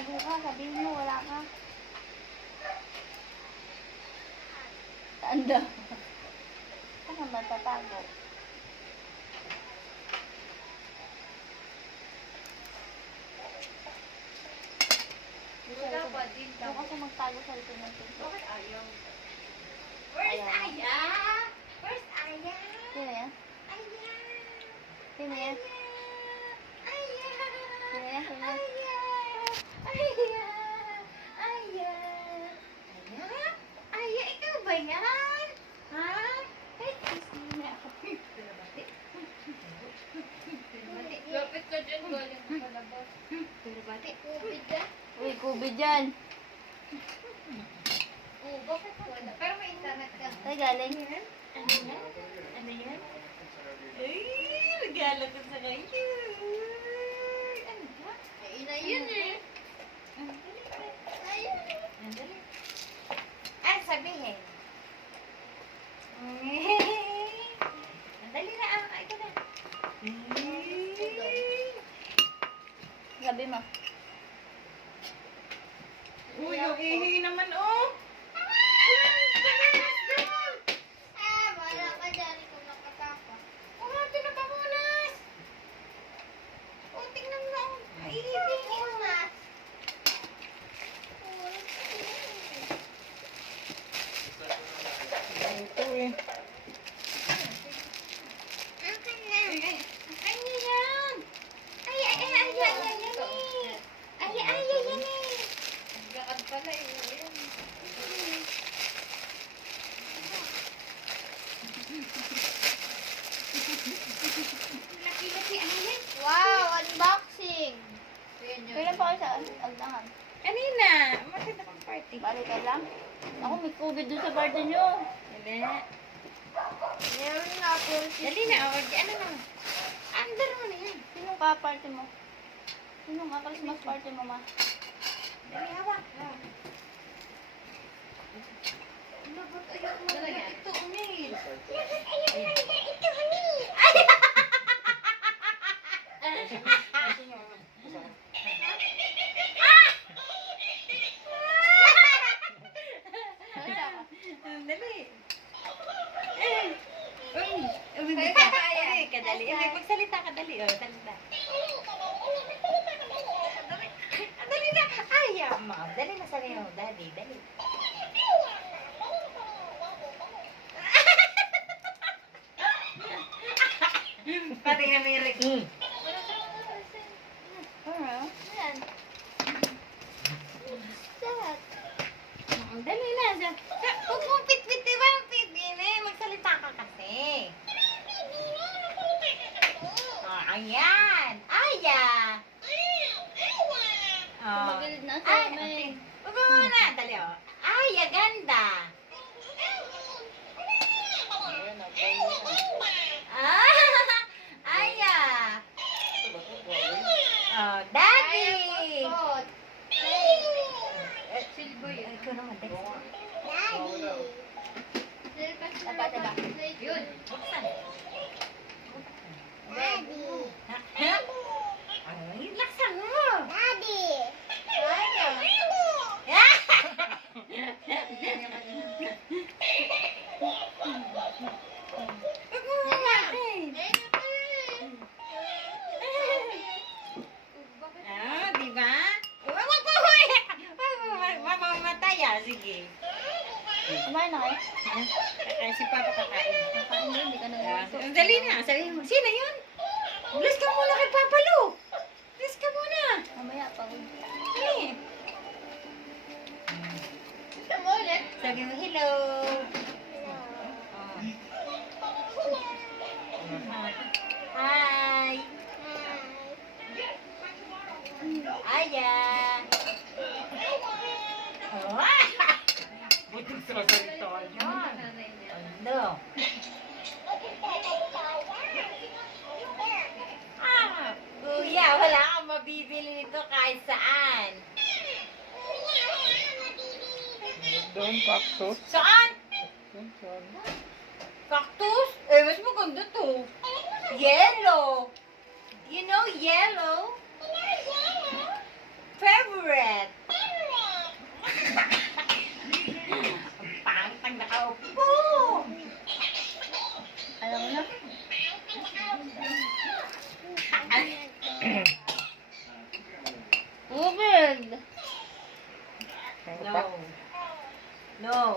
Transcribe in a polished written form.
magtatago ka. Sabihin mo, wala ka. Saan daw? Saan ka magtatago? Wala pa din. Doon kasi magtago sa likod ng pinto. Bakit ayaw? Where's Aya? Where's Aya? Sino yan? Aya! Sino yan? Aya! Sino yan? Sino yan? Aya! Aya! Aya? Aya, ikaw ba yan? Ha? Ay, excuse me ako. Pinabati. Lapit ka dyan, galing ka palabas. Pinabati. Kubid ka? Uy, kubid dyan. Oo, bakit wala? Pero may internet ka. Ay, galing. Ano yan? Ano yan? Ay, regalo ko sa kayo. Ano ba? Ay, na yun eh. Ayun. Andali. Ay, sabihin. Andali na. Ay, ito na. Gabi mo. Uy, yung ihi naman, oh. Wala ka dyan. Ikaw nakatapa. Oh, natin na pamunas. Oh, tingnan mo. Ay, pamunas. Ito eh. Akin na. Ano yan? Ay, yan eh. Ay, yan eh. Lakad pala eh. Laki-laki, ano yan? Wow, unboxing. Kailan pa kayo sa agdangan? Kanina. Maganda kang party. Balik ka lang? Ako, may COVID dun sa party nyo. Dali. Meron nga po. Dali na. Ano na? Under mo na yan. Sino ka party mo? Sino ka Christmas party mo, ma? Dali, hawak. Lagot, ayaw mo. Ito, Unil. Lagot, ayaw mo. Ito, Unil. Dali. Uy, kadali. Magsalita ka, dali. Salita. Dali na. Ayaw mo. Dali na sabi mo. Dali. Pati nga may Rick. Ano? Yan. Dali na. Huwag mong pit-pit, di ba? Pit-pit eh. Magsalita ka kasi. Ayan. Aya. Tumagilid na sa Ay, amin. Huwag mo muna. Dali, oh. Aya, ganda. Aya. Oh, Daddy. Silboy. Ikaw naman, Dex. Taba. Yun. Buksan. Daddy. Ha? Ay, laksan mo. Daddy. Huwag mo mamamatay. Di ba? Wag mo mamamatay, Sige. Kumain na kayo? Kaya si Papa kakain. Kakain mo, hindi ka nag-iso. Dali na. Sabihin mo, sino yun? Bless ka muna kay Papa Lu. Bless ka muna. Mamaya pa. Dali. Sabi mo, hello. Hi. Aya. Oh. Buting sasalita yan. Ano? Kuya, wala kang mabibili nito kahit saan. Doon, cactus. Saan? Doon, saan? Cactus? Eh, mas maganda to. Yellow. You know yellow? favorite. Ang pangtang nakaupo. Alam mo na. Ubed. Ano pa? No. No.